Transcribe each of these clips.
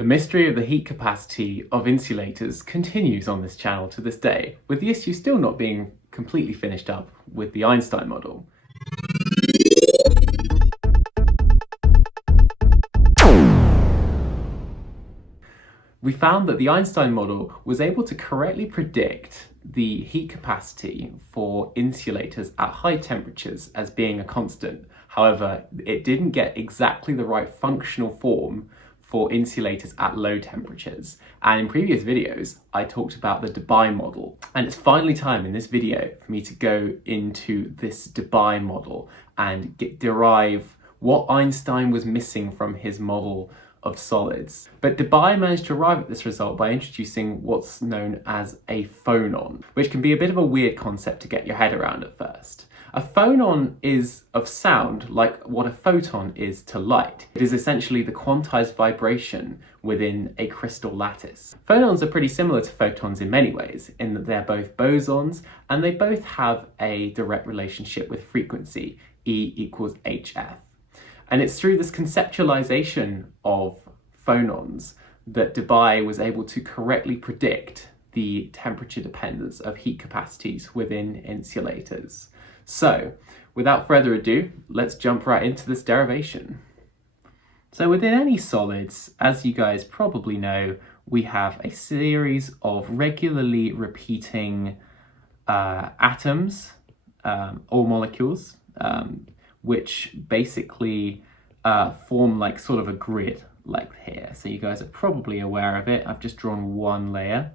The mystery of the heat capacity of insulators continues on this channel to this day, with the issue still not being completely finished up with the Einstein model. We found that the Einstein model was able to correctly predict the heat capacity for insulators at high temperatures as being a constant. However, it didn't get exactly the right functional form for insulators at low temperatures. And in previous videos, I talked about the Debye model. And it's finally time in this video for me to go into this Debye model and derive what Einstein was missing from his model of solids. But Debye managed to arrive at this result by introducing what's known as a phonon, which can be a bit of a weird concept to get your head around at first. A phonon is of sound like what a photon is to light. It is essentially the quantized vibration within a crystal lattice. Phonons are pretty similar to photons in many ways, in that they're both bosons and they both have a direct relationship with frequency, E equals HF. And it's through this conceptualization of phonons that Debye was able to correctly predict the temperature dependence of heat capacities within insulators. So, without further ado, let's jump right into this derivation. So within any solids, as you guys probably know, we have a series of regularly repeating atoms or molecules, which basically form like sort of a grid like here. So you guys are probably aware of it. I've just drawn one layer,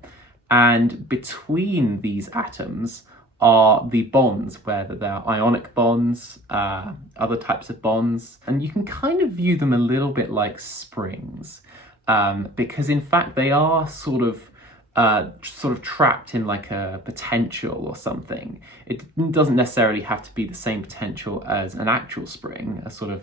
and between these atoms are the bonds, whether they're ionic bonds, other types of bonds, and you can kind of view them a little bit like springs, because in fact they are sort of trapped in like a potential or something. It doesn't necessarily have to be the same potential as an actual spring, a sort of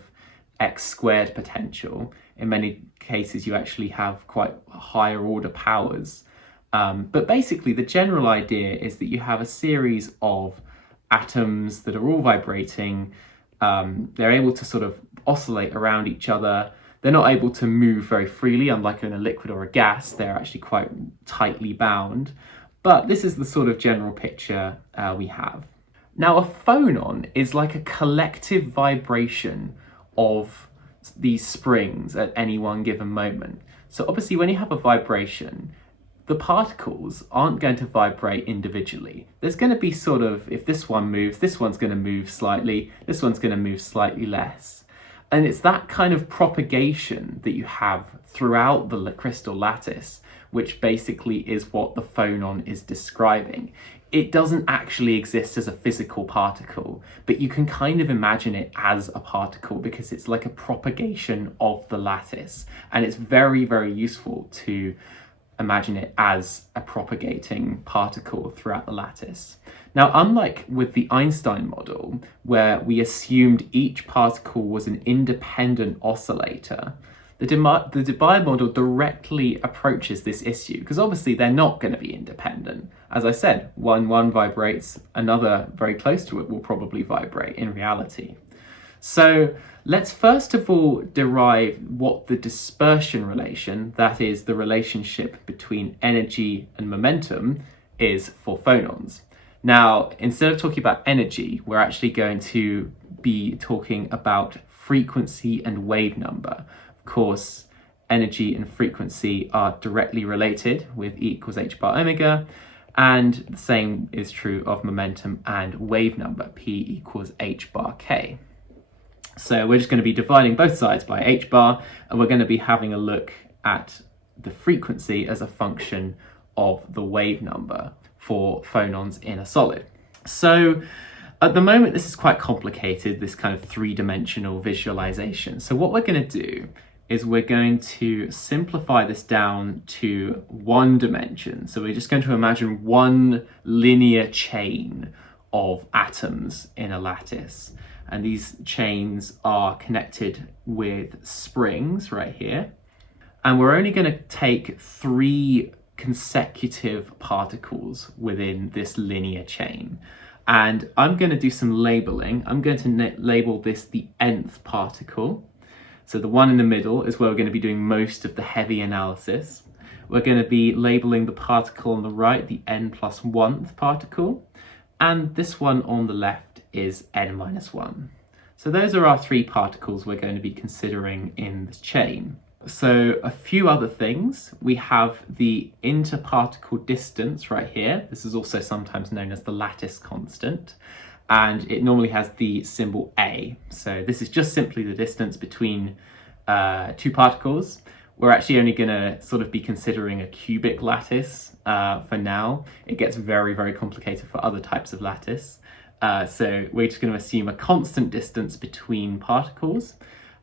x squared potential. In many cases you actually have quite higher order powers. But basically the general idea is that you have a series of atoms that are all vibrating. They're able to sort of oscillate around each other. They're not able to move very freely, unlike in a liquid or a gas. They're actually quite tightly bound. But this is the sort of general picture we have. Now, a phonon is like a collective vibration of these springs at any one given moment. So obviously when you have a vibration, the particles aren't going to vibrate individually. There's going to be sort of, if this one moves, this one's going to move slightly, this one's going to move slightly less. And it's that kind of propagation that you have throughout the crystal lattice, which basically is what the phonon is describing. It doesn't actually exist as a physical particle, but you can kind of imagine it as a particle because it's like a propagation of the lattice. And it's very, very useful to imagine it as a propagating particle throughout the lattice. Now, unlike with the Einstein model, where we assumed each particle was an independent oscillator, the Debye model directly approaches this issue, because obviously they're not going to be independent. As I said, one vibrates, another very close to it will probably vibrate in reality. So let's first of all derive what the dispersion relation, that is the relationship between energy and momentum, is for phonons. Now, instead of talking about energy, we're actually going to be talking about frequency and wave number. Of course, energy and frequency are directly related with E equals h bar omega, and the same is true of momentum and wave number, P equals h bar k. So we're just going to be dividing both sides by h bar, and we're going to be having a look at the frequency as a function of the wave number for phonons in a solid. So at the moment, this is quite complicated, this kind of three-dimensional visualization. So what we're going to do is we're going to simplify this down to one dimension. So we're just going to imagine one linear chain of atoms in a lattice. And these chains are connected with springs right here. And we're only going to take 3 consecutive particles within this linear chain. And I'm going to do some labeling. I'm going to label this the nth particle. So the one in the middle is where we're going to be doing most of the heavy analysis. We're going to be labeling the particle on the right the n+1th particle, and this one on the left is n-1. So those are our three particles we're going to be considering in this chain. So a few other things. We have the interparticle distance right here. This is also sometimes known as the lattice constant, and it normally has the symbol A. So this is just simply the distance between two particles. We're actually only going to sort of be considering a cubic lattice for now. It gets very, very complicated for other types of lattice. So we're just going to assume a constant distance between particles.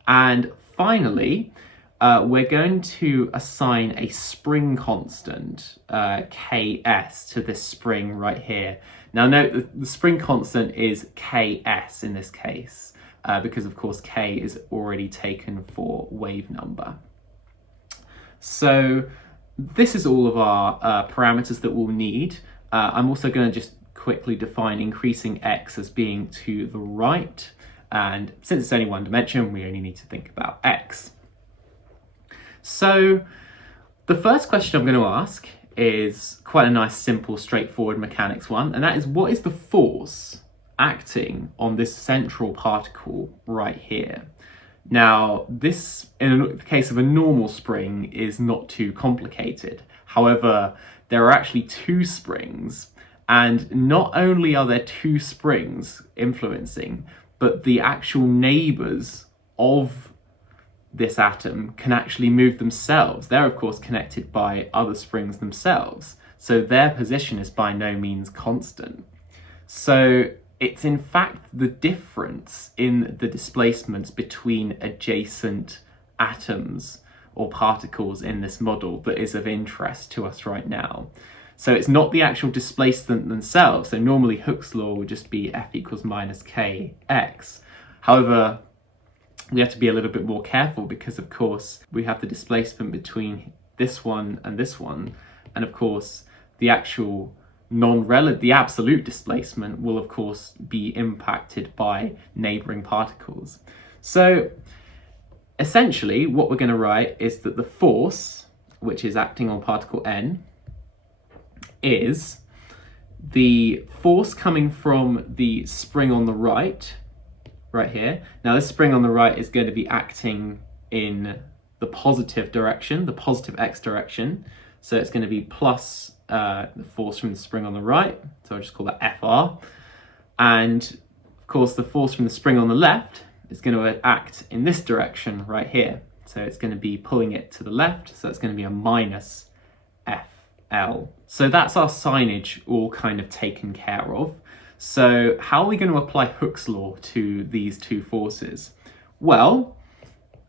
And finally, we're going to assign a spring constant, Ks, to this spring right here. Now note that the spring constant is Ks in this case, because of course K is already taken for wave number. So this is all of our parameters that we'll need. I'm also going to just quickly define increasing x as being to the right. And since it's only one dimension, we only need to think about x. So the first question I'm going to ask is quite a nice, simple, straightforward mechanics one. And that is, what is the force acting on this central particle right here? Now, this, in the case of a normal spring, is not too complicated. However, there are actually two springs, and not only are there two springs influencing, but the actual neighbours of this atom can actually move themselves. They're, of course, connected by other springs themselves, so their position is by no means constant. So it's in fact the difference in the displacements between adjacent atoms or particles in this model that is of interest to us right now. So it's not the actual displacement themselves. So normally Hooke's law would just be F equals minus kx. However, we have to be a little bit more careful because of course we have the displacement between this one and this one. And of course the actual the absolute displacement will of course be impacted by neighbouring particles. So essentially what we're going to write is that the force, which is acting on particle n, is the force coming from the spring on the right here. Now this spring on the right is going to be acting in the positive direction, the positive x direction. So it's going to be plus the force from the spring on the right, so I'll just call that Fr. And of course the force from the spring on the left is going to act in this direction right here. So it's going to be pulling it to the left, so it's going to be a minus Fl. So that's our signage all kind of taken care of. So how are we going to apply Hooke's law to these two forces? Well,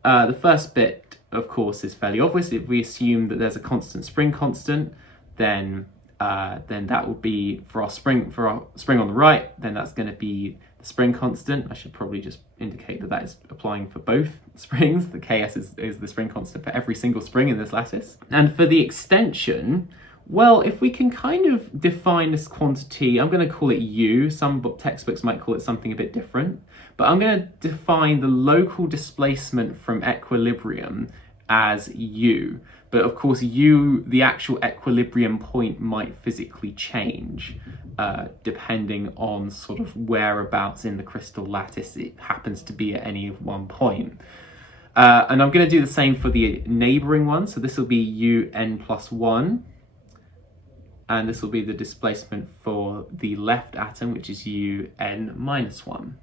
the first bit, of course, is fairly obvious. If we assume that there's a constant spring constant, then that would be for our spring on the right, then that's going to be the spring constant. I should probably just indicate that that is applying for both springs. The Ks is the spring constant for every single spring in this lattice. And for the extension, well, if we can kind of define this quantity, I'm going to call it U. Some textbooks might call it something a bit different, but I'm going to define the local displacement from equilibrium as U. But of course, U, the actual equilibrium point, might physically change depending on sort of whereabouts in the crystal lattice it happens to be at any one point. And I'm going to do the same for the neighbouring one. So this will be UN+1. And this will be the displacement for the left atom, which is UN-1.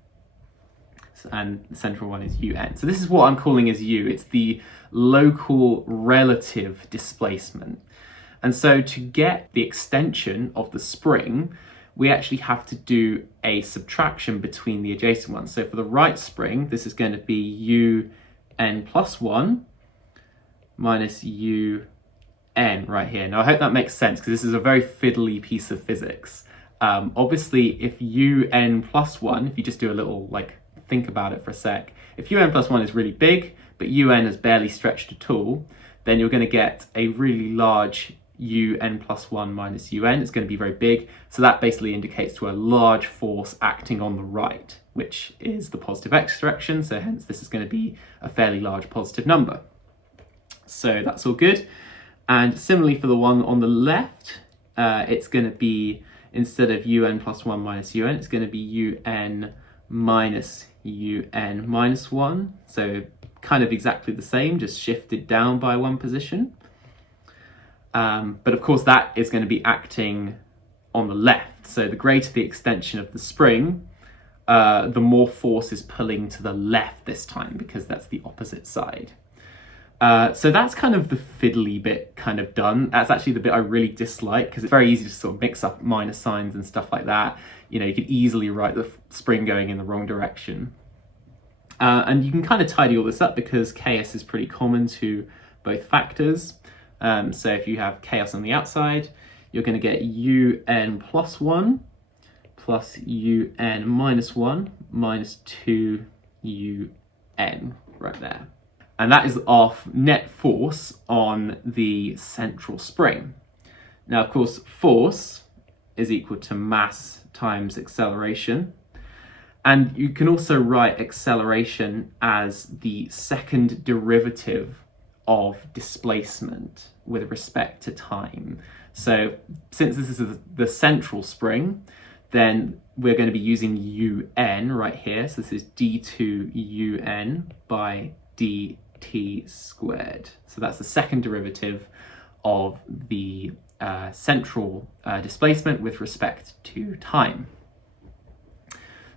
And the central one is UN. So this is what I'm calling as U. It's the local relative displacement. And so to get the extension of the spring, we actually have to do a subtraction between the adjacent ones. So for the right spring, this is going to be UN+1 minus UN right here. Now I hope that makes sense because this is a very fiddly piece of physics. Obviously, if UN+1, if you just do a little think about it for a sec, if UN+1 is really big, but UN is barely stretched at all, then you're going to get a really large un plus 1 minus un. It's going to be very big. So that basically indicates to a large force acting on the right, which is the positive x direction. So hence this is going to be a fairly large positive number. So that's all good. And similarly for the one on the left, it's going to be, instead of un plus 1 minus un, it's going to be un minus 1. So kind of exactly the same, just shifted down by one position. But of course that is going to be acting on the left. So the greater the extension of the spring, the more force is pulling to the left this time, because that's the opposite side. So that's kind of the fiddly bit kind of done. That's actually the bit I really dislike, because it's very easy to sort of mix up minus signs and stuff like that. You know, you could easily write the spring going in the wrong direction. And you can kind of tidy all this up because chaos is pretty common to both factors. So if you have chaos on the outside, you're going to get un plus 1 plus un minus 1 minus 2un right there. And that is our net force on the central spring. Now, of course, force is equal to mass times acceleration. And you can also write acceleration as the second derivative of displacement with respect to time. So since this is the central spring, then we're going to be using un right here. So this is d2un by dt squared. So that's the second derivative of the central displacement with respect to time.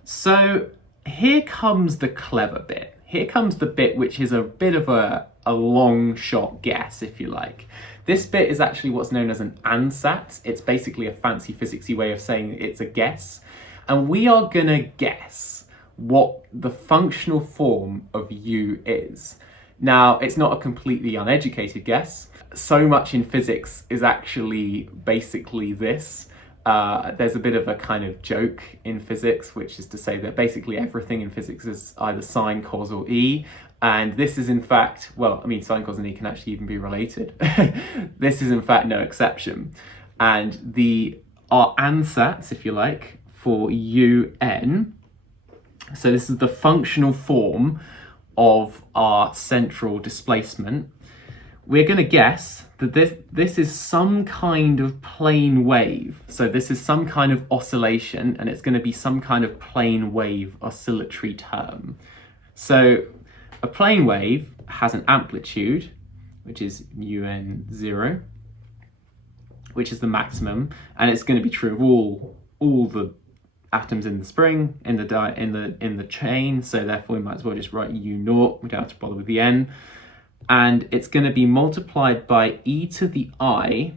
So here comes the clever bit. Here comes the bit which is a bit of a long shot guess, if you like. This bit is actually what's known as an ansatz. It's basically a fancy physicsy way of saying it's a guess. And we are gonna guess what the functional form of u is. Now, it's not a completely uneducated guess. So much in physics is actually basically this. There's a bit of a kind of joke in physics, which is to say that basically everything in physics is either sine, cos, or e. And this is in fact, well, I mean, sine, cos, and e can actually even be related. This is in fact no exception. And our ansatz, if you like, for un, so this is the functional form of our central displacement. We're going to guess that this is some kind of plane wave. So this is some kind of oscillation, and it's going to be some kind of plane wave oscillatory term. So a plane wave has an amplitude, which is un0, which is the maximum, and it's going to be true of all the atoms in the spring, in the chain. So therefore we might as well just write u0. We don't have to bother with the n. And it's going to be multiplied by e to the I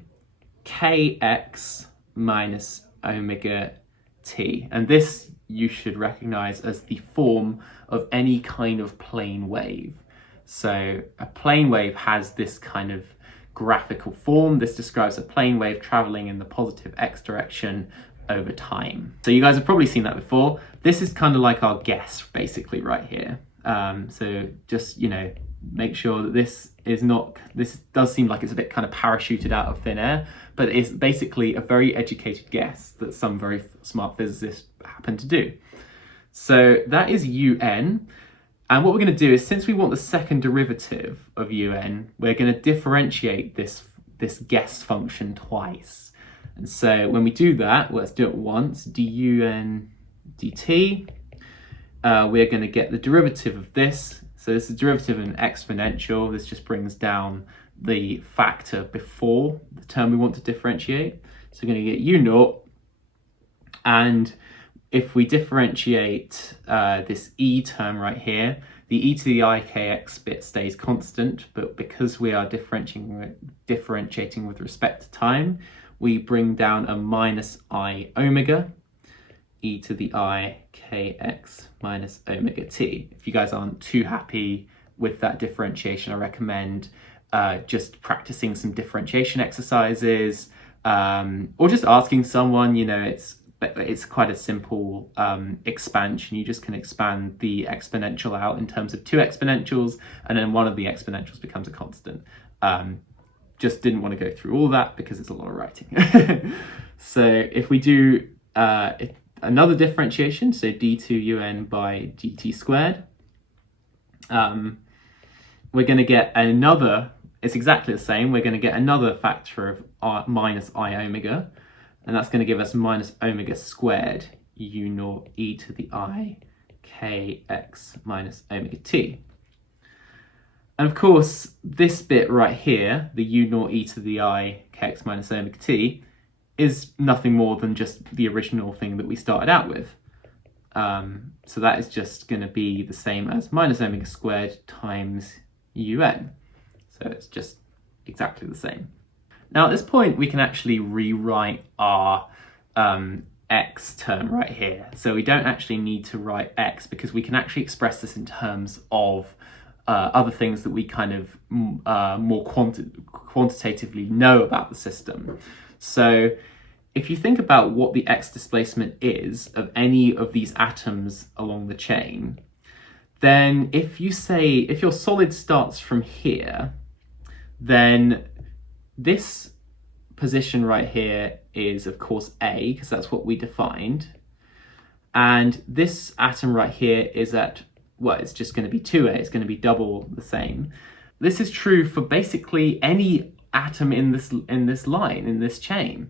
kx minus omega t. And this you should recognize as the form of any kind of plane wave. So a plane wave has this kind of graphical form. This describes a plane wave traveling in the positive x direction over time. So you guys have probably seen that before. This is kind of like our guess basically right here. So just, you know, make sure that this does seem like it's a bit kind of parachuted out of thin air, but it's basically a very educated guess that some very smart physicists happen to do. So that is un. And what we're going to do is, since we want the second derivative of un, we're going to differentiate this guess function twice. And so when we do that, well, let's do it once, dun dt, we're going to get the derivative of this. So this is the derivative of an exponential. This just brings down the factor before the term we want to differentiate. So we're going to get u0. And if we differentiate this e term right here, the e to the I kx bit stays constant, but because we are differentiating with respect to time, we bring down a minus I omega, e to the I kx minus omega t. If you guys aren't too happy with that differentiation, I recommend just practicing some differentiation exercises, or just asking someone. You know, it's quite a simple expansion. You just can expand the exponential out in terms of two exponentials, and then one of the exponentials becomes a constant. just didn't want to go through all that because it's a lot of writing. So if we do another differentiation, so d2un by dt squared, we're going to get another, it's exactly the same, we're going to get another factor of minus I omega, and that's going to give us minus omega squared u naught e to the I kx minus omega t. And of course, this bit right here, the u naught e to the I kx minus omega t, is nothing more than just the original thing that we started out with. So that is just going to be the same as minus omega squared times un. So it's just exactly the same. Now at this point, we can actually rewrite our x term right here. So we don't actually need to write x because we can actually express this in terms of other things that we kind of more quantitatively know about the system. So if you think about what the x displacement is of any of these atoms along the chain, then if your solid starts from here, then this position right here is of course A, because that's what we defined. And this atom right here is at, well, it's just going to be 2A, it's going to be double the same. This is true for basically any atom in this line, in this chain.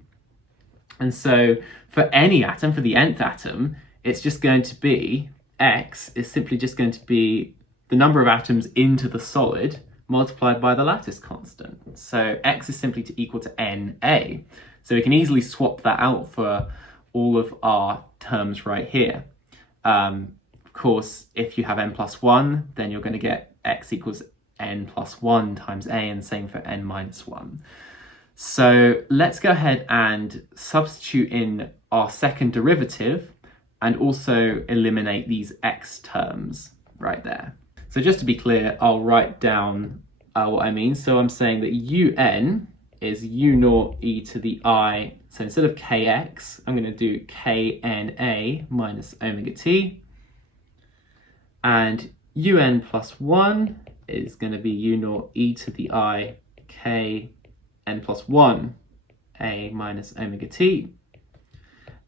And so for any atom, for the nth atom, it's just going to be, x is simply just going to be the number of atoms into the solid multiplied by the lattice constant. So x is simply equal to Na. So we can easily swap that out for all of our terms right here. Of course, if you have n plus 1, then you're going to get x equals n plus 1 times a, and same for n minus 1. So let's go ahead and substitute in our second derivative and also eliminate these x terms right there. So just to be clear, I'll write down what I mean. So I'm saying that un is u naught e to the I, so instead of kx, I'm going to do kna minus omega t. And un plus 1 is going to be u naught e to the I k n plus 1 a minus omega t.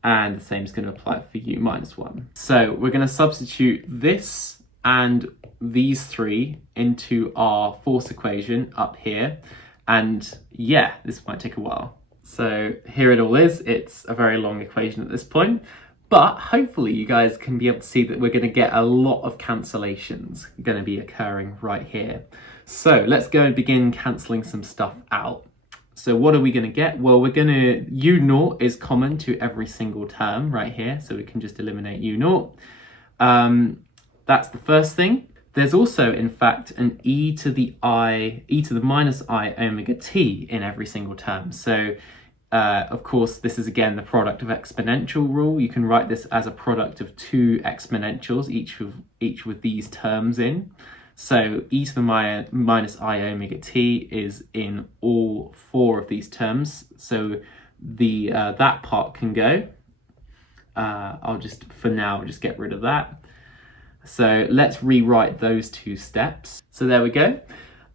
And the same is going to apply for u minus 1. So we're going to substitute this and these three into our force equation up here. And yeah, this might take a while. So here it all is. It's a very long equation at this point, but hopefully you guys can be able to see that we're going to get a lot of cancellations going to be occurring right here. So let's go and begin cancelling some stuff out. So what are we going to get? Well, we're going to, u naught is common to every single term right here, so we can just eliminate u naught. That's the first thing. There's also, in fact, an e to the minus I omega t in every single term. So, of course, this is again the product of exponential rule. You can write this as a product of two exponentials, each with these terms in. So e to the minus I omega t is in all four of these terms. So the that part can go. I'll just, for now, just get rid of that. So let's rewrite those two steps. So there we go.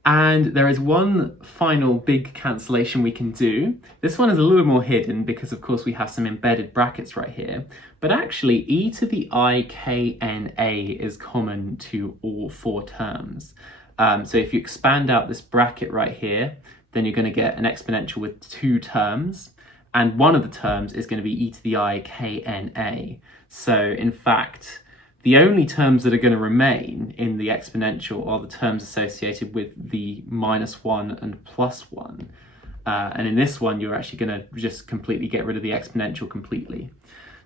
And there is one final big cancellation we can do. This one is a little more hidden because of course we have some embedded brackets right here, but actually e to the I k n a is common to all four terms. So if you expand out this bracket right here, then you're going to get an exponential with two terms, and one of the terms is going to be e to the I k n a. So in fact, the only terms that are going to remain in the exponential are the terms associated with the minus 1 and plus 1. And in this one, you're actually going to just completely get rid of the exponential completely.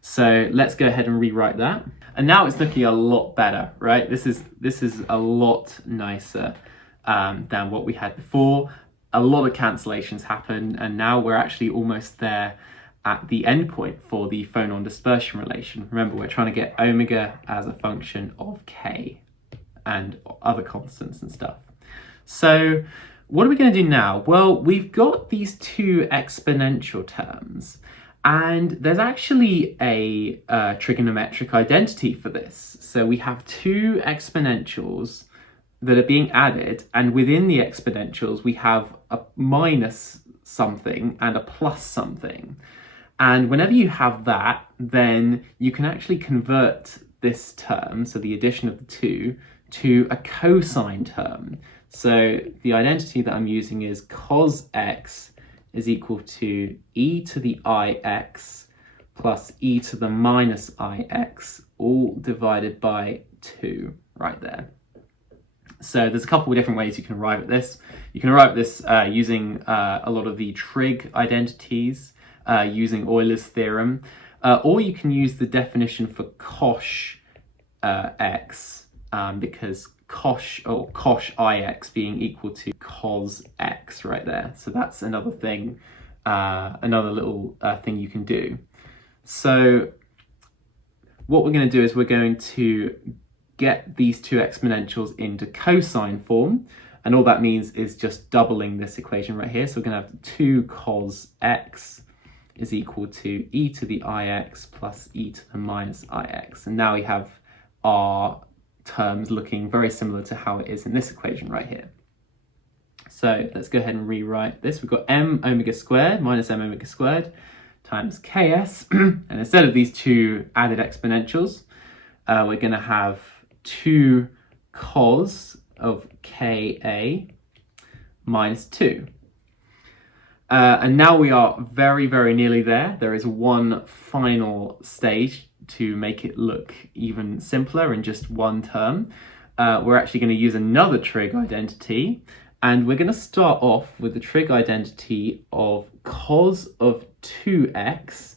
So let's go ahead and rewrite that. And now it's looking a lot better, right? This is a lot nicer than what we had before. A lot of cancellations happen, and now we're actually almost there at the endpoint for the phonon dispersion relation. Remember, we're trying to get omega as a function of k and other constants and stuff. So what are we going to do now? Well, we've got these two exponential terms, and there's actually a trigonometric identity for this. So we have two exponentials that are being added, and within the exponentials we have a minus something and a plus something. And whenever you have that, then you can actually convert this term, so the addition of the two, to a cosine term. So the identity that I'm using is cos x is equal to e to the ix plus e to the minus ix, all divided by 2 right there. So there's a couple of different ways you can arrive at this. You can arrive at this using a lot of the trig identities, using Euler's theorem, or you can use the definition for cosh x, because cosh ix being equal to cos x right there. So that's another thing, another little thing you can do. So what we're going to do is we're going to get these two exponentials into cosine form, and all that means is just doubling this equation right here. So we're going to have 2 cos x is equal to e to the ix plus e to the minus ix, and now we have our terms looking very similar to how it is in this equation right here. So let's go ahead and rewrite this. We've got m omega squared minus m omega squared times ks, and instead of these two added exponentials, we're going to have 2 cos of ka minus 2. And now we are very, very nearly there. There is one final stage to make it look even simpler in just one term. We're actually going to use another trig identity, and we're going to start off with the trig identity of cos of 2x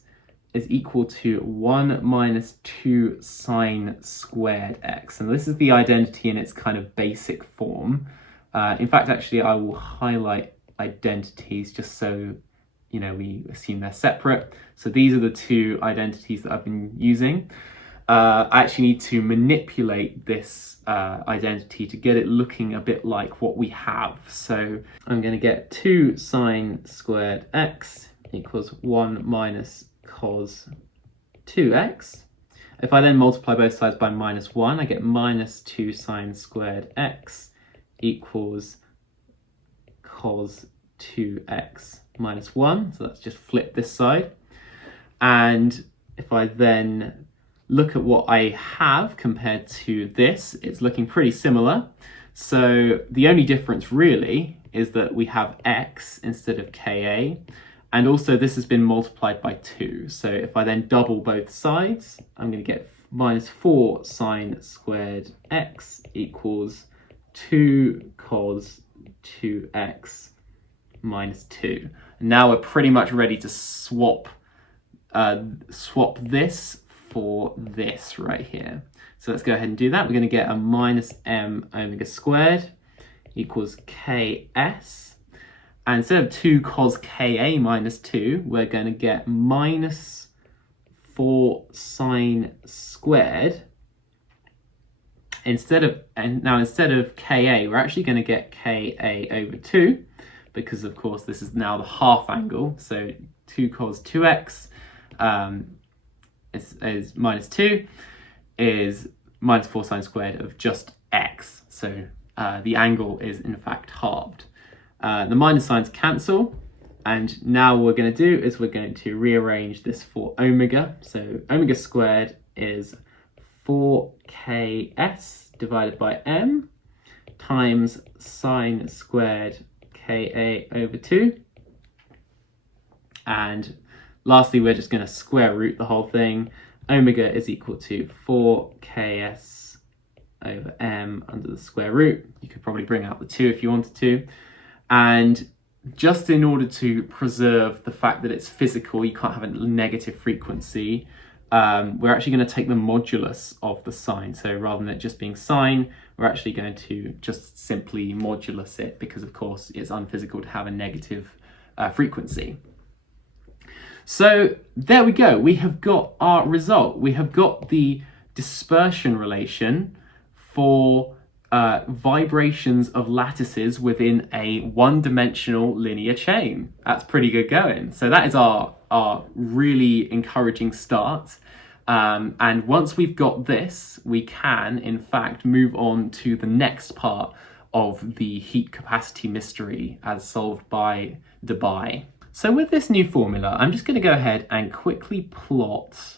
is equal to 1 minus 2 sine squared x. And this is the identity in its kind of basic form. In fact, actually, I will highlight identities just so we assume they're separate. So these are the two identities that I've been using. I actually need to manipulate this identity to get it looking a bit like what we have. So I'm going to get 2 sine squared x equals 1 minus cos 2x. If I then multiply both sides by minus 1, I get minus 2 sine squared x equals cos 2x minus 1. So let's just flip this side. And if I then look at what I have compared to this, it's looking pretty similar. So the only difference really is that we have x instead of ka, and also this has been multiplied by 2. So if I then double both sides, I'm going to get minus 4 sine squared x equals 2 cos 2x minus 2. And now we're pretty much ready to swap this for this right here. So let's go ahead and do that. We're going to get a minus m omega squared equals ks. And instead of 2 cos ka minus 2, we're going to get minus 4 sine squared. Instead of ka, we're actually going to get ka over 2, because of course this is now the half angle. So 2 cos 2x is minus 2 is minus 4 sine squared of just x. So the angle is in fact halved. The minus signs cancel, and now what we're going to do is we're going to rearrange this for omega. So omega squared is 4ks divided by m times sine squared ka over 2. And lastly, we're just going to square root the whole thing. Omega is equal to 4ks over m under the square root. You could probably bring out the 2 if you wanted to. And just in order to preserve the fact that it's physical, you can't have a negative frequency, we're actually going to take the modulus of the sine. So rather than it just being sine, we're actually going to just simply modulus it, because of course it's unphysical to have a negative frequency. So there we go. We have got our result. We have got the dispersion relation for vibrations of lattices within a one-dimensional linear chain. That's pretty good going. So that is our really encouraging start. And once we've got this, we can, in fact, move on to the next part of the heat capacity mystery as solved by Debye. So with this new formula, I'm just going to go ahead and quickly plot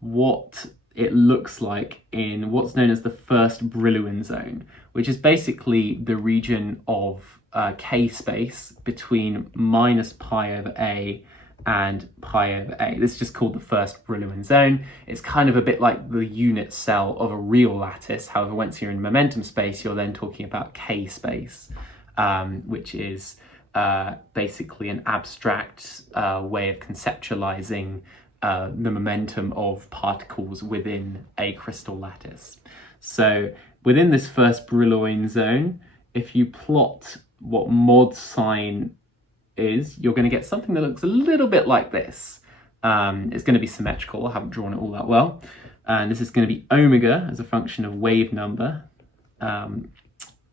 what it looks like in what's known as the first Brillouin zone, which is basically the region of K space between minus pi over A and pi over A. This is just called the first Brillouin zone. It's kind of a bit like the unit cell of a real lattice. However, once you're in momentum space, you're then talking about K space, which is basically an abstract way of conceptualizing the momentum of particles within a crystal lattice. So within this first Brillouin zone, if you plot what mod sign is, you're going to get something that looks a little bit like this. It's going to be symmetrical. I haven't drawn it all that well. And this is going to be omega as a function of wave number,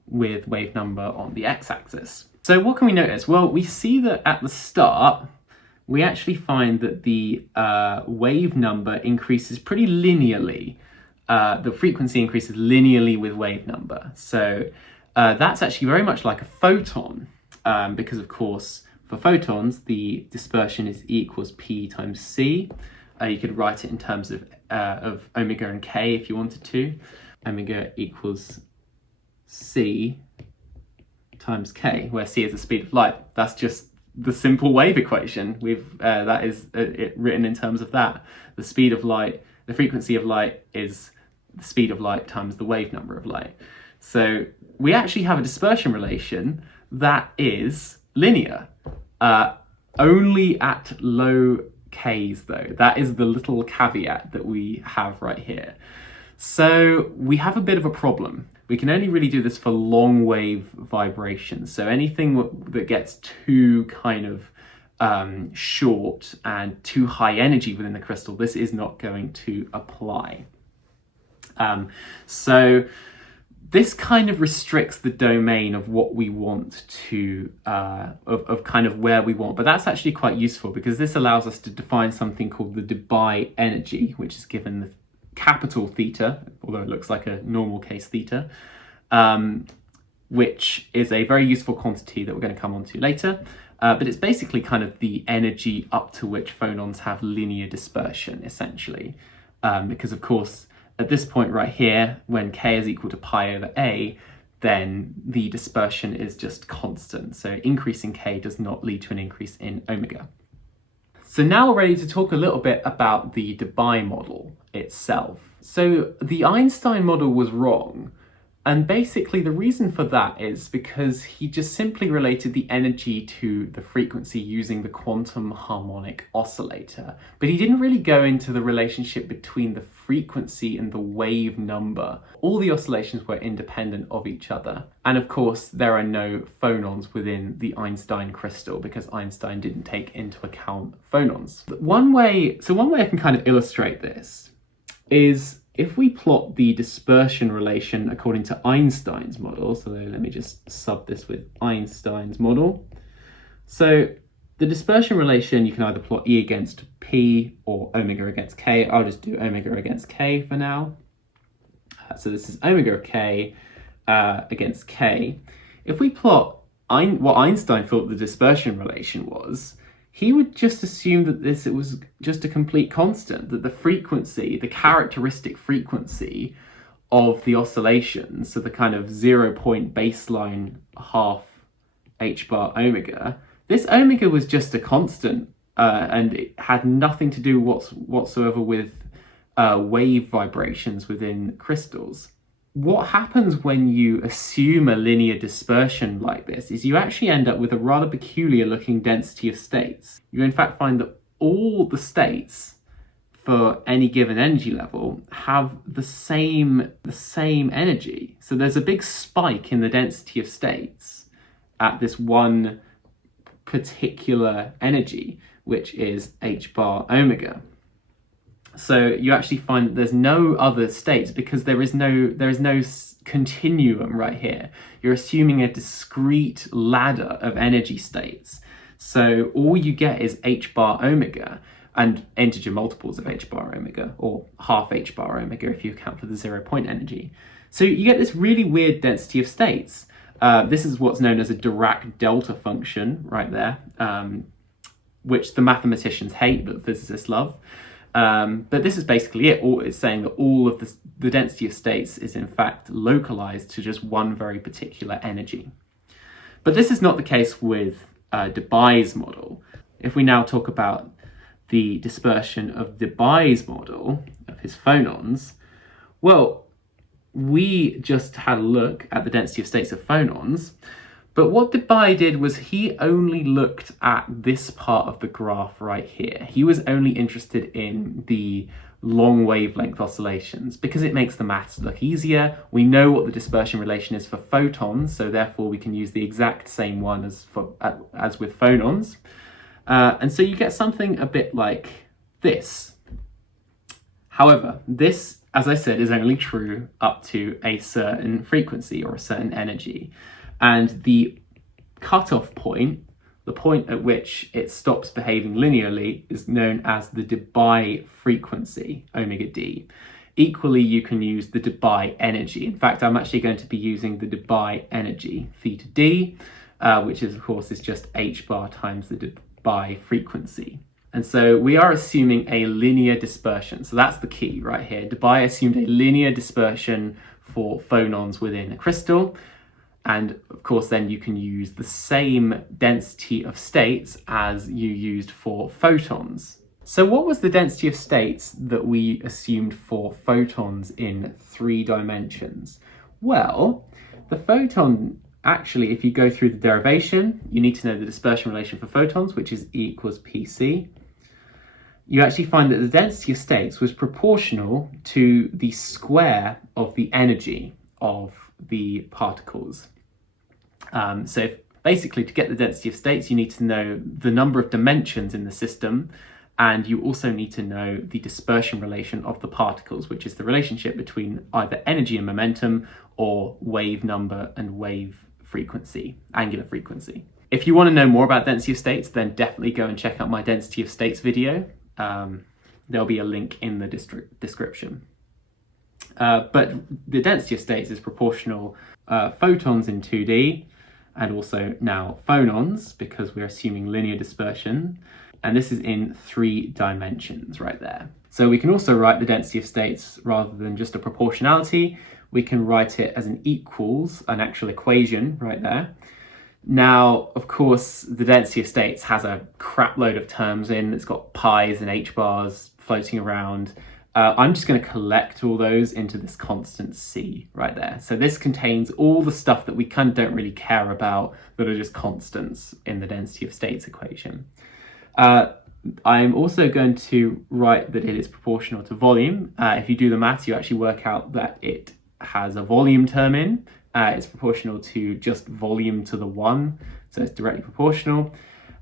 with wave number on the x-axis. So what can we notice? Well, we see that at the start, we actually find that the wave number increases pretty linearly. The frequency increases linearly with wave number. So that's actually very much like a photon, because of course, for photons, the dispersion is E equals P times C. You could write it in terms of omega and K if you wanted to. Omega equals C times K, where C is the speed of light. That's just the simple wave equation. That is it written in terms of that. The speed of light, the frequency of light is the speed of light times the wave number of light. So we actually have a dispersion relation that is linear, only at low k's though. That is the little caveat that we have right here. So we have a bit of a problem. We can only really do this for long wave vibrations. So anything that gets too kind of short and too high energy within the crystal, this is not going to apply. So this kind of restricts the domain of what we want to, of kind of where we want, but that's actually quite useful because this allows us to define something called the Debye energy, which is given the capital theta, although it looks like a normal case theta, which is a very useful quantity that we're going to come on to later. But it's basically kind of the energy up to which phonons have linear dispersion, essentially. Because of course, at this point right here, when K is equal to pi over A, then the dispersion is just constant. So increasing K does not lead to an increase in omega. So now we're ready to talk a little bit about the Debye model itself. So the Einstein model was wrong. And basically the reason for that is because he just simply related the energy to the frequency using the quantum harmonic oscillator. But he didn't really go into the relationship between the frequency and the wave number. All the oscillations were independent of each other. And of course, there are no phonons within the Einstein crystal because Einstein didn't take into account phonons. One way I can kind of illustrate this is if we plot the dispersion relation according to Einstein's model, so let me just sub this with Einstein's model. So the dispersion relation, you can either plot E against P or omega against K. I'll just do omega against K for now. So this is omega of K against K. If we plot what Einstein thought the dispersion relation was, he would just assume that it was just a complete constant, that the frequency, the characteristic frequency of the oscillation, so the kind of 0 point baseline half h bar omega, this omega was just a constant and it had nothing to do whatsoever with wave vibrations within crystals. What happens when you assume a linear dispersion like this is you actually end up with a rather peculiar looking density of states. You in fact find that all the states for any given energy level have the same energy. So there's a big spike in the density of states at this one particular energy, which is h bar omega. So you actually find that there's no other states because there is no continuum right here. You're assuming a discrete ladder of energy states. So all you get is h bar omega. and integer multiples of h bar omega, or half h bar omega if you account for the 0-point energy. So you get this really weird density of states. This is what's known as a Dirac delta function right there, which the mathematicians hate but physicists love. But this is basically it. It's saying that all of the density of states is in fact localized to just one very particular energy. But this is not the case with Debye's model. If we now talk about the dispersion of Debye's model of his phonons, well, we just had a look at the density of states of phonons, but what Debye did was he only looked at this part of the graph right here. He was only interested in the long wavelength oscillations because it makes the maths look easier. We know what the dispersion relation is for photons, so therefore we can use the exact same one as with phonons. And so you get something a bit like this. However, this, as I said, is only true up to a certain frequency or a certain energy. And the cutoff point, the point at which it stops behaving linearly, is known as the Debye frequency, omega d. Equally, you can use the Debye energy. In fact, I'm actually going to be using the Debye energy, theta d, which is, of course, is just h bar times the Debye frequency. And so we are assuming a linear dispersion. So that's the key right here. Debye assumed a linear dispersion for phonons within a crystal. And of course, then you can use the same density of states as you used for photons. So what was the density of states that we assumed for photons in 3 dimensions? Well, the photon, actually, if you go through the derivation, you need to know the dispersion relation for photons, which is E equals PC. You actually find that the density of states was proportional to the square of the energy of the particles. So basically, to get the density of states, you need to know the number of dimensions in the system, and you also need to know the dispersion relation of the particles, which is the relationship between either energy and momentum or wave number and wave frequency, angular frequency. If you want to know more about density of states, then definitely go and check out my density of states video. There'll be a link in the description. But the density of states is proportional photons in 2D, and also now phonons, because we're assuming linear dispersion. And this is in 3 dimensions right there. So we can also write the density of states rather than just a proportionality. We can write it as an equals, an actual equation right there. Now, of course, the density of states has a crap load of terms in. It's got pi's and h bars floating around. I'm just going to collect all those into this constant c right there. So this contains all the stuff that we kind of don't really care about, that are just constants in the density of states equation. I'm also going to write that it is proportional to volume. If you do the maths, you actually work out that it has a volume term in. It's proportional to just volume to the 1, so it's directly proportional.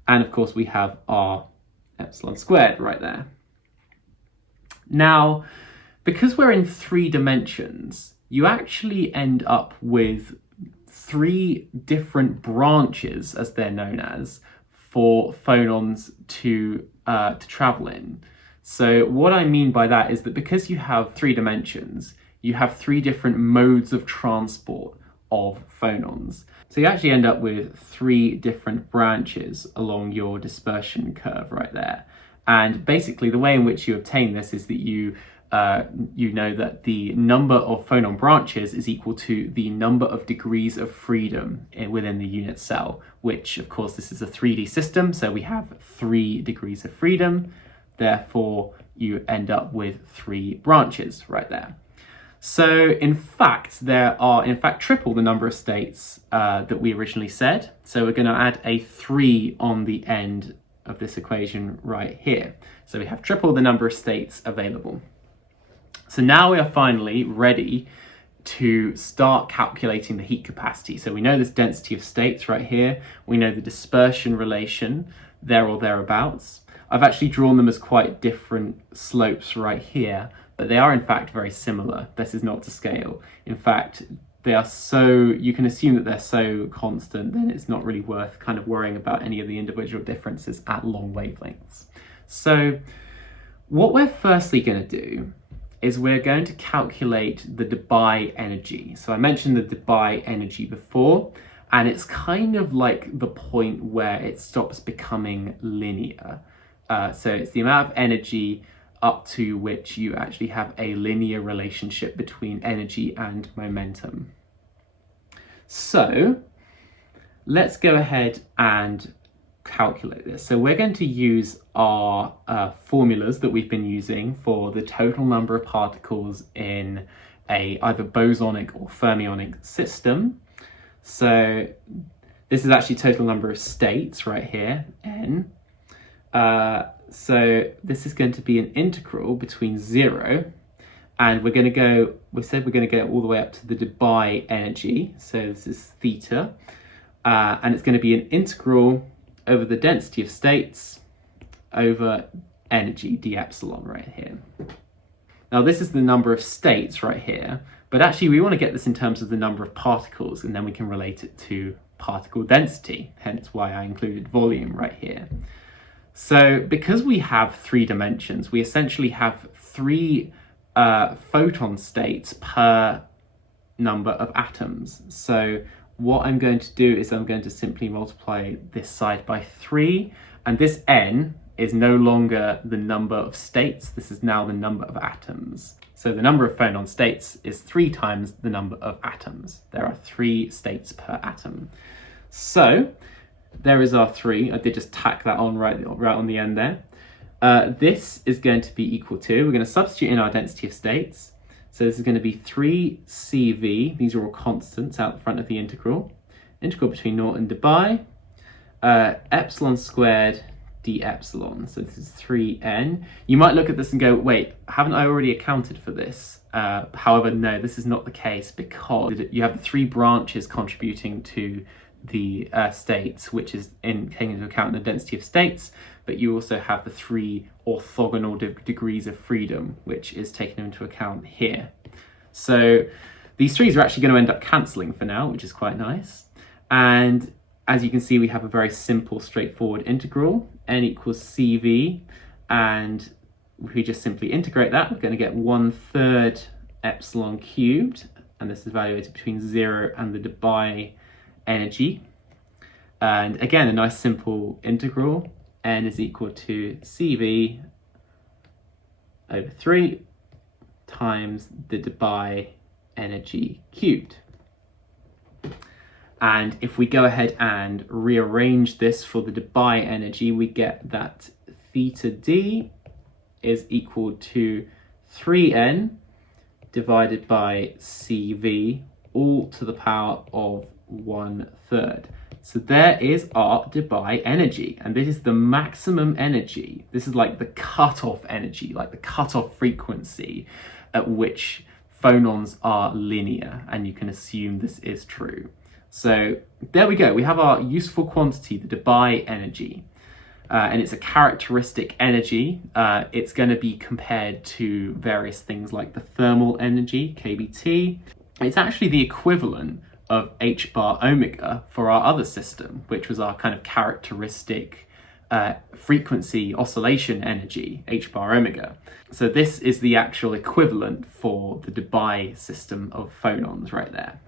And of course we have our epsilon squared right there. Now, because we're in 3 dimensions, you actually end up with 3 different branches, as they're known as, for phonons to travel in. So what I mean by that is that because you have 3 dimensions, you have 3 different modes of transport of phonons. So you actually end up with 3 different branches along your dispersion curve right there. And basically the way in which you obtain this is that you know that the number of phonon branches is equal to the number of degrees of freedom within the unit cell, which of course this is a 3D system, so we have 3 degrees of freedom. Therefore, you end up with 3 branches right there. So in fact, there are triple the number of states that we originally said. So we're going to add a 3 on the end of this equation right here. So we have triple the number of states available. So now we are finally ready to start calculating the heat capacity. So we know this density of states right here. We know the dispersion relation there or thereabouts. I've actually drawn them as quite different slopes right here, but they are in fact very similar. This is not to scale. In fact, they are so, you can assume that they're so constant, then it's not really worth kind of worrying about any of the individual differences at long wavelengths. So What we're firstly going to do is we're going to calculate the Debye energy. So I mentioned the Debye energy before, and it's kind of like the point where it stops becoming linear. So it's the amount of energy up to which you actually have a linear relationship between energy and momentum. So let's go ahead and calculate this. So we're going to use our formulas that we've been using for the total number of particles in a either bosonic or fermionic system. So this is actually total number of states right here, n. So this is going to be an integral between 0, and we said we're going to go all the way up to the Debye energy. So this is theta, and it's going to be an integral over the density of states over energy, d epsilon right here. Now this is the number of states right here, but actually we want to get this in terms of the number of particles, and then we can relate it to particle density, hence why I included volume right here. So because we have 3 dimensions, we essentially have 3 photon states per number of atoms. So what I'm going to do is I'm going to simply multiply this side by 3, and this n is no longer the number of states, this is now the number of atoms. So the number of phonon states is 3 times the number of atoms. There are 3 states per atom. So there is our 3, I did just tack that on right on the end there. This is going to be equal to, we're going to substitute in our density of states. So this is going to be 3 CV, these are all constants out the front of the integral. Integral between naught and Debye, epsilon squared d epsilon. So this is 3n. You might look at this and go, wait, haven't I already accounted for this? However, no, this is not the case, because you have the 3 branches contributing to the states, which is taking into account the density of states, but you also have the 3 orthogonal degrees of freedom, which is taken into account here. So these 3's are actually going to end up cancelling for now, which is quite nice. And as you can see, we have a very simple, straightforward integral, n equals cv, and if we just simply integrate that, we're going to get 1/3 epsilon cubed, and this is evaluated between 0 and the Debye energy. And again, a nice simple integral, n is equal to cv over 3 times the Debye energy cubed. And if we go ahead and rearrange this for the Debye energy, we get that theta d is equal to 3n divided by cv, all to the power of 1/3. So there is our Debye energy, and this is the maximum energy. This is like the cutoff energy, like the cutoff frequency at which phonons are linear, and you can assume this is true. So there we go, we have our useful quantity, the Debye energy, and it's a characteristic energy. It's going to be compared to various things like the thermal energy, kBt. It's actually the equivalent of h bar omega for our other system, which was our kind of characteristic frequency oscillation energy, h bar omega. So this is the actual equivalent for the Debye system of phonons right there.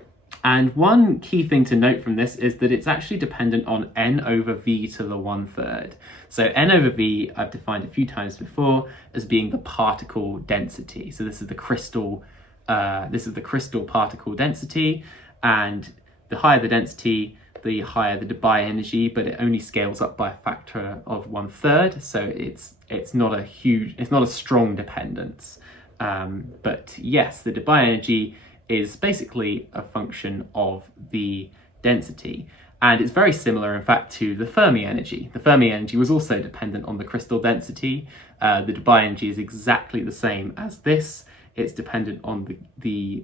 And one key thing to note from this is that it's actually dependent on n over v to the 1/3. So n over v I've defined a few times before as being the particle density. So this is the crystal particle density, and the higher the density, the higher the Debye energy, but it only scales up by a factor of 1/3. So it's not a strong dependence. But yes, the Debye energy is basically a function of the density. And it's very similar, in fact, to the Fermi energy. The Fermi energy was also dependent on the crystal density. The Debye energy is exactly the same as this. It's dependent on the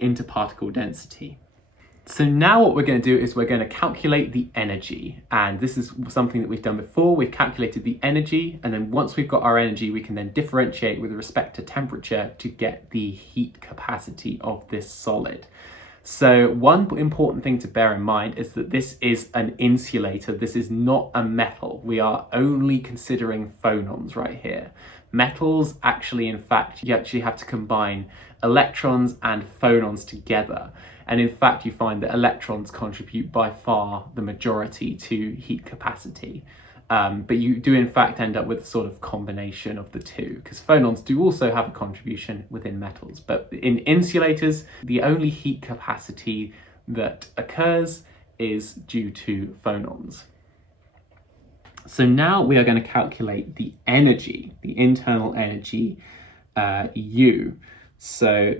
interparticle density. So now what we're going to do is we're going to calculate the energy, and this is something that we've done before. We've calculated the energy, and then once we've got our energy, we can then differentiate with respect to temperature to get the heat capacity of this solid. So one important thing to bear in mind is that this is an insulator. This is not a metal. We are only considering phonons right here. Metals, actually, in fact, you actually have to combine electrons and phonons together. And in fact, you find that electrons contribute by far the majority to heat capacity. But you do in fact end up with a sort of combination of the two, because phonons do also have a contribution within metals. But in insulators, the only heat capacity that occurs is due to phonons. So now we are going to calculate the energy, the internal energy, U. So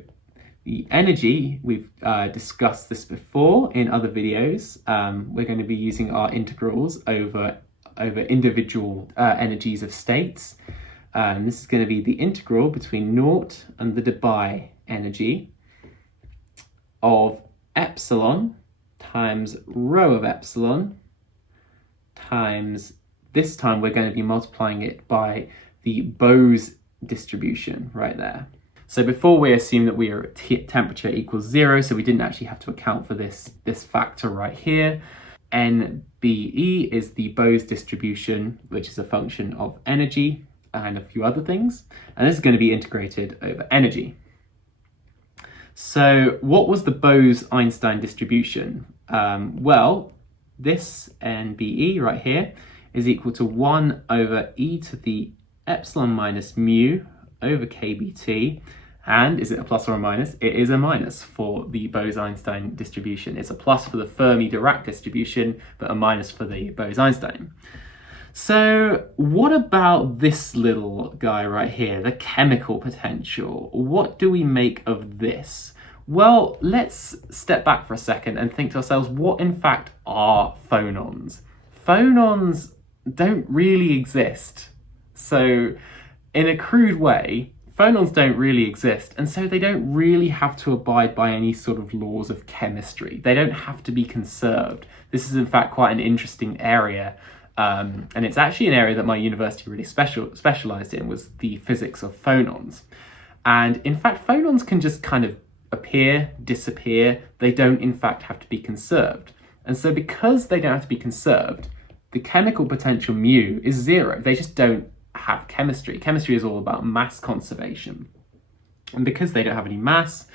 the energy, we've discussed this before in other videos. We're going to be using our integrals over individual energies of states. This is going to be the integral between naught and the Debye energy of epsilon times rho of epsilon times, this time we're going to be multiplying it by the Bose distribution right there. So before we assume that we are at temperature equals 0, so we didn't actually have to account for this factor right here. NBE is the Bose distribution, which is a function of energy and a few other things. And this is going to be integrated over energy. So what was the Bose-Einstein distribution? Well, this NBE right here is equal to 1 over e to the epsilon minus mu over kBt. And is it a plus or a minus? It is a minus for the Bose-Einstein distribution. It's a plus for the Fermi-Dirac distribution, but a minus for the Bose-Einstein. So what about this little guy right here, the chemical potential? What do we make of this? Well, let's step back for a second and think to ourselves, what in fact are phonons? Phonons don't really exist. So in a crude way, phonons don't really exist, and so they don't really have to abide by any sort of laws of chemistry. They don't have to be conserved. This is in fact quite an interesting area, and it's actually an area that my university really specialized in, was the physics of phonons. And in fact, phonons can just kind of appear, disappear. They don't in fact have to be conserved. And so because they don't have to be conserved, the chemical potential mu is 0. They just don't have chemistry. Chemistry is all about mass conservation. And because they don't have any mass,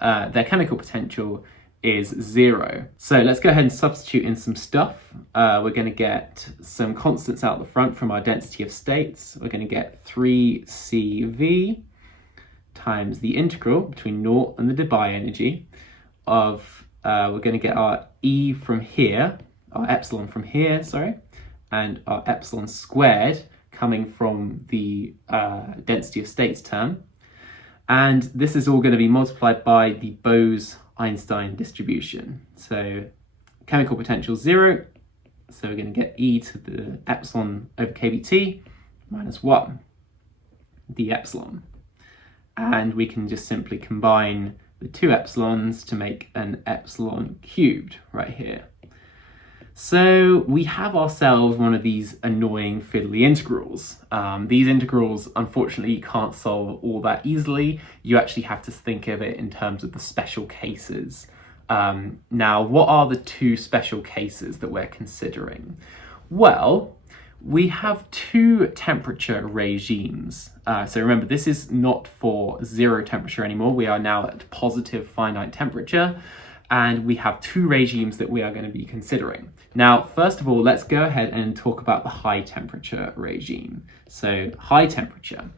their chemical potential is 0. So let's go ahead and substitute in some stuff. We're going to get some constants out the front from our density of states. We're going to get 3CV times the integral between naught and the Debye energy of, we're going to get our E from here, our epsilon from here, sorry, and our epsilon squared coming from the density of states term. And this is all going to be multiplied by the Bose-Einstein distribution. So chemical potential 0, so we're going to get e to the epsilon over kBt minus 1, the epsilon. And we can just simply combine the two epsilons to make an epsilon cubed right here. So we have ourselves one of these annoying fiddly integrals. These integrals, unfortunately, you can't solve all that easily. You actually have to think of it in terms of the special cases. Now, what are the two special cases that we're considering? Well, we have two temperature regimes. So remember, this is not for 0 temperature anymore. We are now at positive finite temperature. And we have two regimes that we are going to be considering. Now, first of all, let's go ahead and talk about the high temperature regime. So high temperature.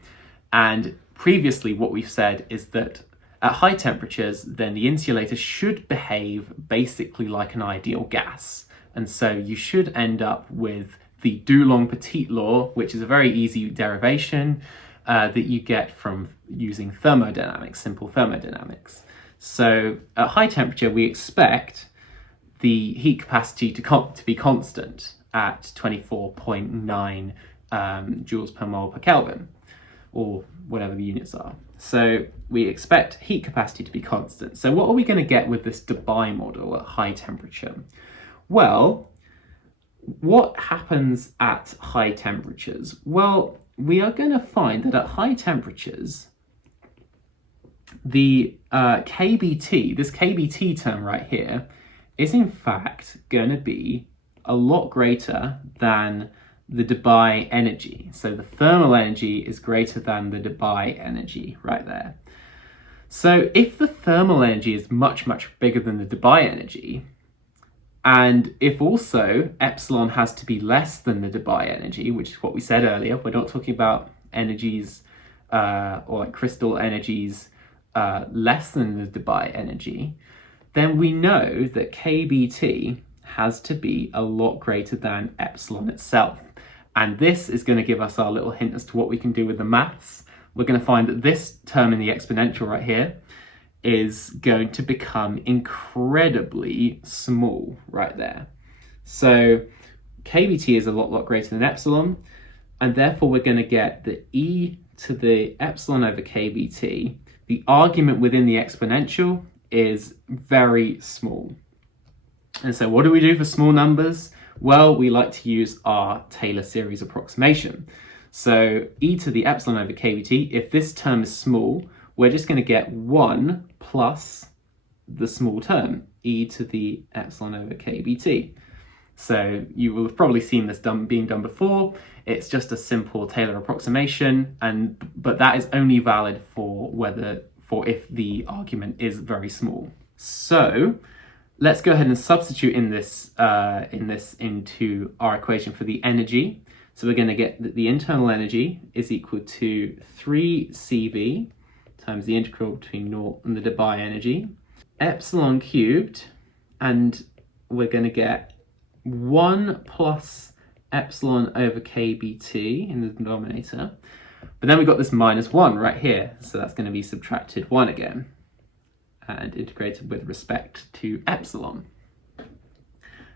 And previously what we've said is that at high temperatures, then the insulator should behave basically like an ideal gas. And so you should end up with the Dulong-Petit law, which is a very easy derivation that you get from using thermodynamics, simple thermodynamics. So at high temperature, we expect the heat capacity to be constant at 24.9 joules per mole per Kelvin, or whatever the units are. So we expect heat capacity to be constant. So what are we going to get with this Debye model at high temperature? Well, what happens at high temperatures? Well, we are going to find that at high temperatures, the kBt, this kBt term right here, is in fact going to be a lot greater than the Debye energy. So the thermal energy is greater than the Debye energy right there. So if the thermal energy is much, much bigger than the Debye energy, and if also epsilon has to be less than the Debye energy, which is what we said earlier, we're not talking about energies or like crystal energies less than the Debye energy, then we know that KBT has to be a lot greater than epsilon itself. And this is going to give us our little hint as to what we can do with the maths. We're going to find that this term in the exponential right here is going to become incredibly small right there. So KBT is a lot greater than epsilon, and therefore we're going to get the e to the epsilon over KBT. The argument within the exponential is very small. And so what do we do for small numbers? Well, we like to use our Taylor series approximation. So e to the epsilon over KBT, if this term is small, we're just going to get 1 plus the small term, e to the epsilon over KBT. So you will have probably seen this being done before. It's just a simple Taylor approximation, but that is only valid for if the argument is very small. So let's go ahead and substitute in this into our equation for the energy. So we're going to get that the internal energy is equal to 3CV times the integral between naught and the Debye energy, epsilon cubed, and we're going to get 1 plus epsilon over KBT in the denominator. But then we've got this minus 1 right here, so that's going to be subtracted 1 again and integrated with respect to epsilon.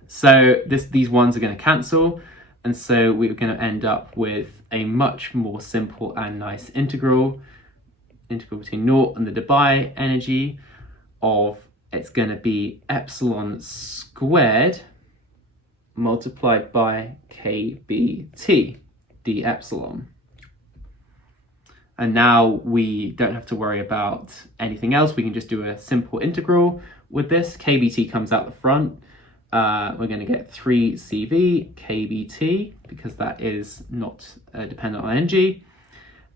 So these ones are going to cancel, and so we're going to end up with a much more simple and nice integral between naught and the Debye energy of, it's going to be epsilon squared multiplied by KBT d epsilon. And now we don't have to worry about anything else. We can just do a simple integral with this. KBT comes out the front. We're going to get 3CV KBT because that is not dependent on energy.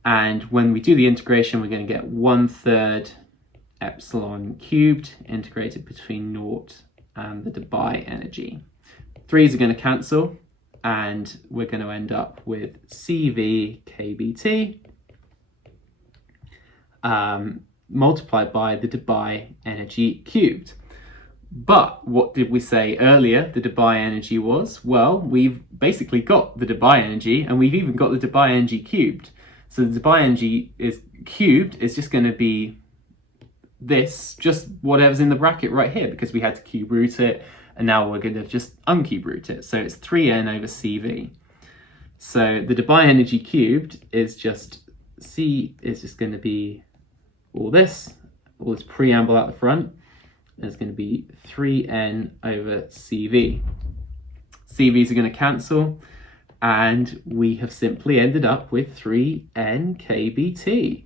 And when we do the integration, we're going to get 1/3 epsilon cubed integrated between naught and the Debye energy. 3's are going to cancel, and we're going to end up with CV KBT multiplied by the Debye energy cubed. But what did we say earlier the Debye energy was? Well, we've basically got the Debye energy, and we've even got the Debye energy cubed. So the Debye energy is cubed is just going to be this, just whatever's in the bracket right here, because we had to cube root it, and now we're going to just uncube root it. So it's 3n over CV. So the Debye energy cubed is just going to be all this preamble out the front. It's going to be 3n over CV. CV's are going to cancel, and we have simply ended up with 3n KBT,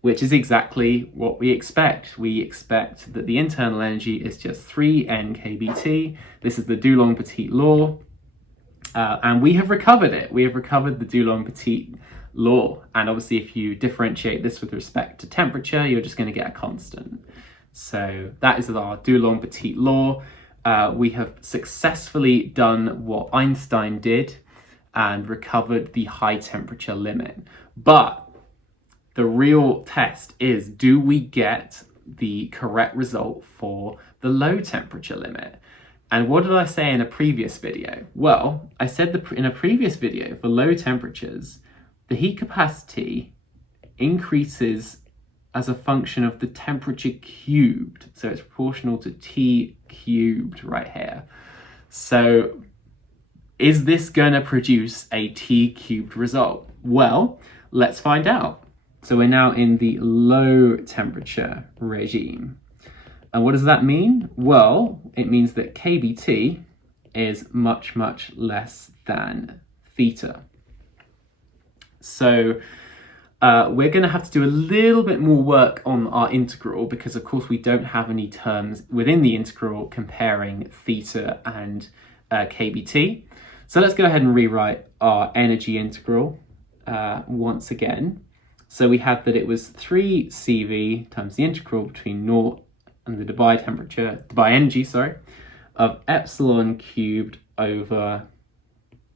which is exactly what we expect. We expect that the internal energy is just 3n KBT. This is the Dulong-Petit law, and we have recovered it. We have recovered the Dulong-Petit law, and obviously if you differentiate this with respect to temperature, you're just going to get a constant. So that is our Dulong-Petit law. We have successfully done what Einstein did and recovered the high temperature limit. But the real test is, do we get the correct result for the low temperature limit? And what did I say in a previous video? Well, I said in a previous video, for low temperatures, the heat capacity increases as a function of the temperature cubed. So it's proportional to T cubed right here. So is this going to produce a T cubed result? Well, let's find out. So we're now in the low temperature regime. And what does that mean? Well, it means that KBT is much, much less than theta. So we're going to have to do a little bit more work on our integral, because of course we don't have any terms within the integral comparing theta and KBT. So let's go ahead and rewrite our energy integral once again. So we had that it was 3 CV times the integral between 0 and the Debye energy, of epsilon cubed over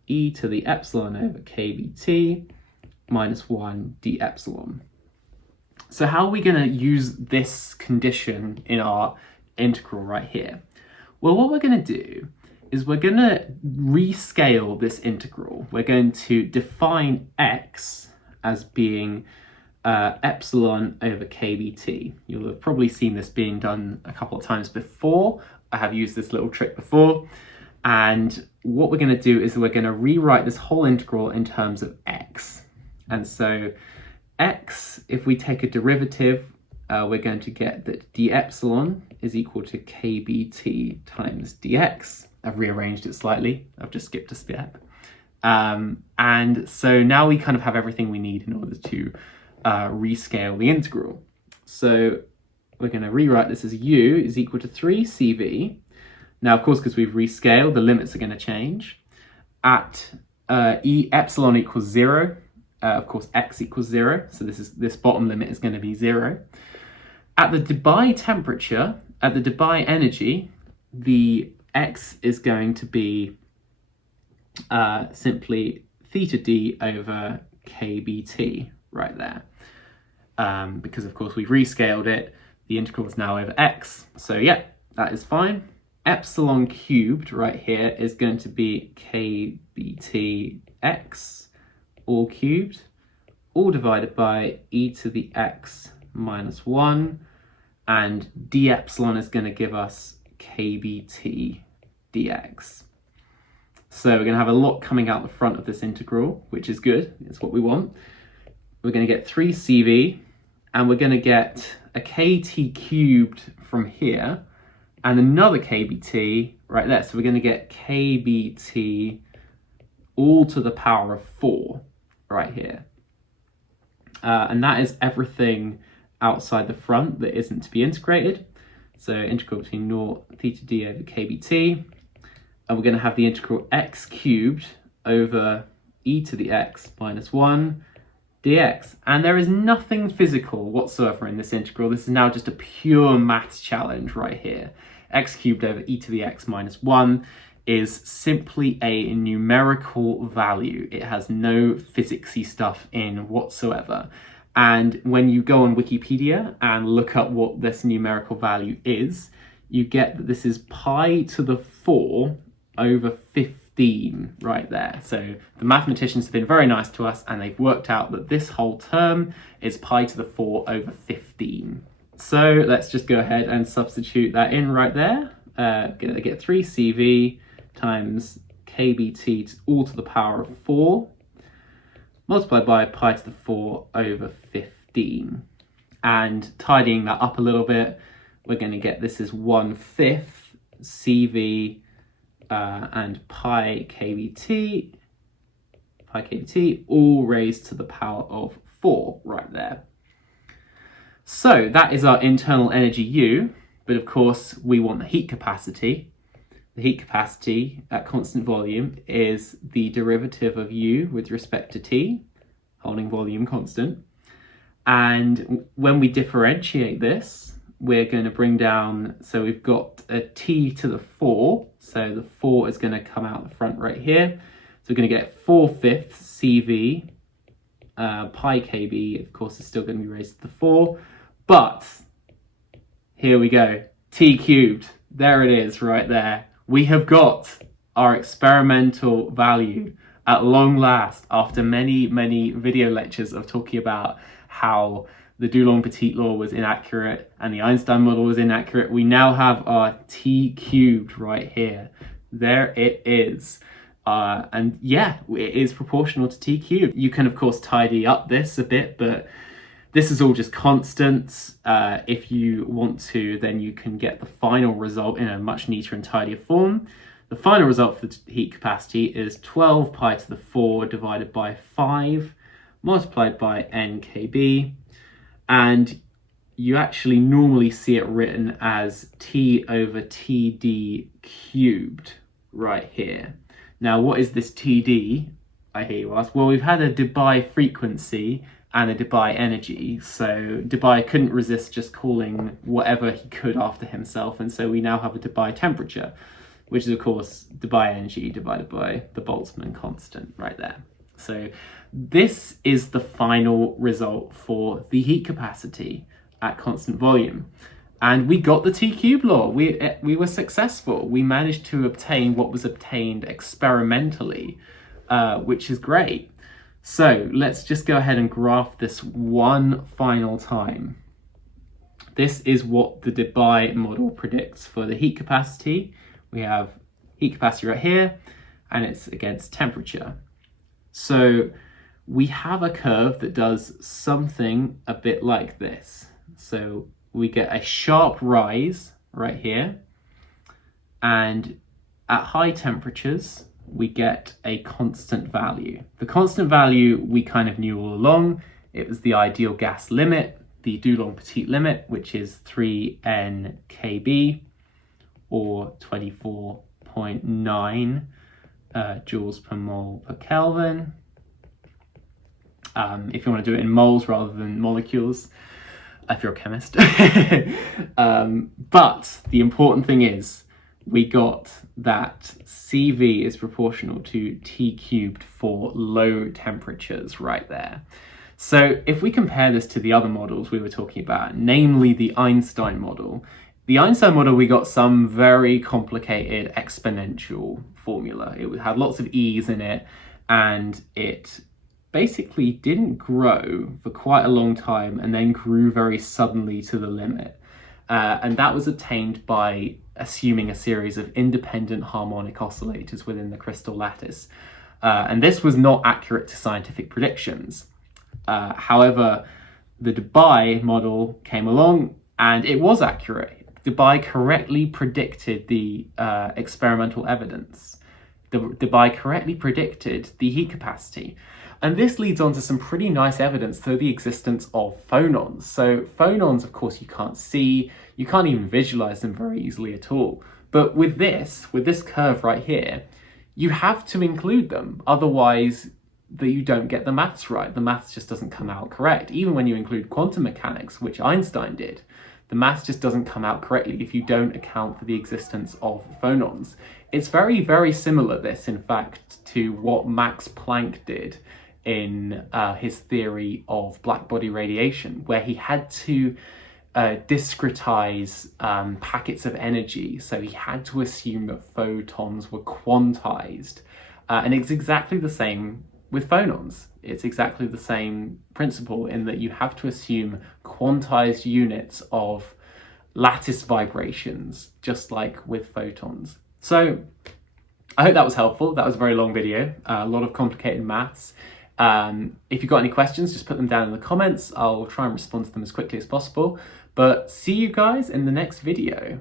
e to the epsilon over kBt minus 1 d epsilon. So how are we going to use this condition in our integral right here? Well, what we're going to do is we're going to rescale this integral. We're going to define x as being epsilon over kBt. You'll have probably seen this being done a couple of times before. I have used this little trick before. And what we're going to do is we're going to rewrite this whole integral in terms of x. And so x, if we take a derivative, we're going to get that d epsilon is equal to kBt times dx. I've rearranged it slightly. I've just skipped a step. And so now we kind of have everything we need in order to rescale the integral. So we're going to rewrite this as u is equal to 3 CV. Now, of course, because we've rescaled, the limits are going to change. At e epsilon equals 0, of course, x equals 0. So this bottom limit is going to be 0. At the Debye temperature, at the Debye energy, the x is going to be simply theta d over kBt right there. Because, of course, we've rescaled it. The integral is now over x. So, yeah, that is fine. Epsilon cubed right here is going to be kBt x, all cubed, all divided by e to the x minus 1. And d epsilon is going to give us kBt dx. So we're going to have a lot coming out the front of this integral, which is good. It's what we want. We're going to get 3 CV, and we're going to get a kt cubed from here, and another kBt right there. So we're going to get kBt all to the power of 4 right here. And that is everything outside the front that isn't to be integrated. So integral between 0 theta d over kBt. And we're going to have the integral x cubed over e to the x minus 1 dx. And there is nothing physical whatsoever in this integral. This is now just a pure maths challenge right here. X cubed over e to the x minus 1 is simply a numerical value. It has no physicsy stuff in whatsoever. And when you go on Wikipedia and look up what this numerical value is, you get that this is pi to the 4 over 15 right there. So the mathematicians have been very nice to us, and they've worked out that this whole term is pi to the 4 over 15. So let's just go ahead and substitute that in right there. Gonna get 3 CV times kBt all to the power of 4 multiplied by pi to the 4 over 15. And tidying that up a little bit, we're going to get this is 1/5 CV and pi kBt all raised to the power of 4 right there. So that is our internal energy U, but of course we want the heat capacity. The heat capacity at constant volume is the derivative of U with respect to T, holding volume constant. And when we differentiate this, we're going to bring down, so we've got a T to the 4, so the 4 is going to come out the front right here. So we're going to get 4/5 CV, pi kb, of course, is still going to be raised to the 4, but here we go, T cubed, there it is right there. We have got our experimental value at long last, after many, many video lectures of talking about how the Dulong-Petit law was inaccurate and the Einstein model was inaccurate. We now have our T cubed right here. There it is. And yeah, it is proportional to T cubed. You can, of course, tidy up this a bit, but this is all just constants. If you want to, then you can get the final result in a much neater and tidier form. The final result for the heat capacity is 12 pi to the 4 divided by 5 multiplied by nkb. And you actually normally see it written as T over Td cubed right here. Now, what is this TD, I hear you ask? Well, we've had a Debye frequency and a Debye energy, so Debye couldn't resist just calling whatever he could after himself, and so we now have a Debye temperature, which is of course Debye energy divided by the Boltzmann constant right there. So this is the final result for the heat capacity at constant volume. And we got the T-cube law. We were successful. We managed to obtain what was obtained experimentally, which is great. So let's just go ahead and graph this one final time. This is what the Debye model predicts for the heat capacity. We have heat capacity right here, and it's against temperature. So we have a curve that does something a bit like this. So we get a sharp rise right here, and at high temperatures, we get a constant value. The constant value we kind of knew all along. It was the ideal gas limit, the Dulong-Petit limit, which is 3 nkb, or 24.9 joules per mole per Kelvin. If you want to do it in moles rather than molecules, if you're a chemist. But the important thing is, we got that CV is proportional to T cubed for low temperatures right there. So if we compare this to the other models we were talking about, namely the Einstein model, we got some very complicated exponential formula. It had lots of e's in it, and it basically didn't grow for quite a long time and then grew very suddenly to the limit. And that was obtained by assuming a series of independent harmonic oscillators within the crystal lattice. And this was not accurate to scientific predictions. However, the Debye model came along and it was accurate. Debye correctly predicted the experimental evidence. Debye correctly predicted the heat capacity. And this leads on to some pretty nice evidence for the existence of phonons. So phonons, of course, you can't see, you can't even visualize them very easily at all. But with this curve right here, you have to include them. Otherwise, you don't get the maths right. The maths just doesn't come out correct. Even when you include quantum mechanics, which Einstein did, the maths just doesn't come out correctly if you don't account for the existence of phonons. It's very, very similar, this, in fact, to what Max Planck did in his theory of blackbody radiation, where he had to discretize packets of energy. So he had to assume that photons were quantized. And it's exactly the same with phonons. It's exactly the same principle in that you have to assume quantized units of lattice vibrations, just like with photons. So I hope that was helpful. That was a very long video, a lot of complicated maths. If you've got any questions, just put them down in the comments. I'll try and respond to them as quickly as possible. But see you guys in the next video.